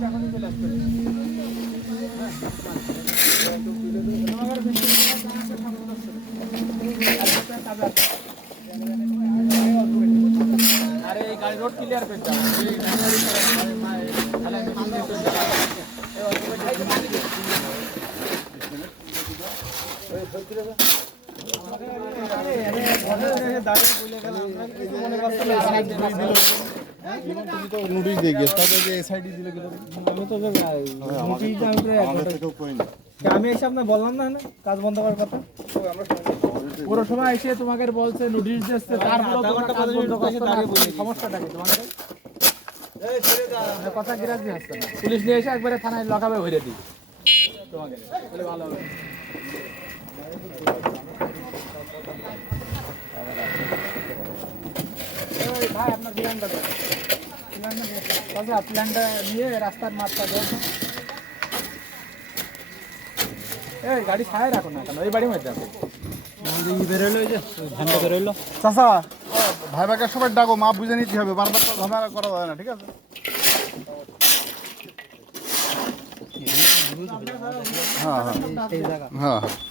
अरे गाड़ी road clear पे जाओ নোটিশ দিয়ে গেছে তাহলে যে এসআইডি দিলে গেল আমি তো আমি এসে আপনার বললাম না কাজ বন্ধ করার কথা পুরো সময় এসে তোমাকে বলছে নোটিশ দিচ্ছে সমস্যাটা কি তোমাদের কথা গ্রাহ্য হচ্ছে না পুলিশ নিয়ে এসে একবারে থানায় লকাবে ভরে দিই তোমাকে বলে ভালো হবে ভাই আপনার প্ল্যানটা প্ল্যানটা নিয়ে রাস্তার মাঠটা দেন এই গাড়ি ছায় রাখো না কেন এই বাড়ির মধ্যে রাখো বেরোলো যে ঝান্ডা বেরোলো চাচা ভাই ভাইকে সবাই ডাকো মা বুঝে নিতে হবে বারবার তো ঝামেলা করা যায় না ঠিক আছে হ্যাঁ হ্যাঁ হ্যাঁ হ্যাঁ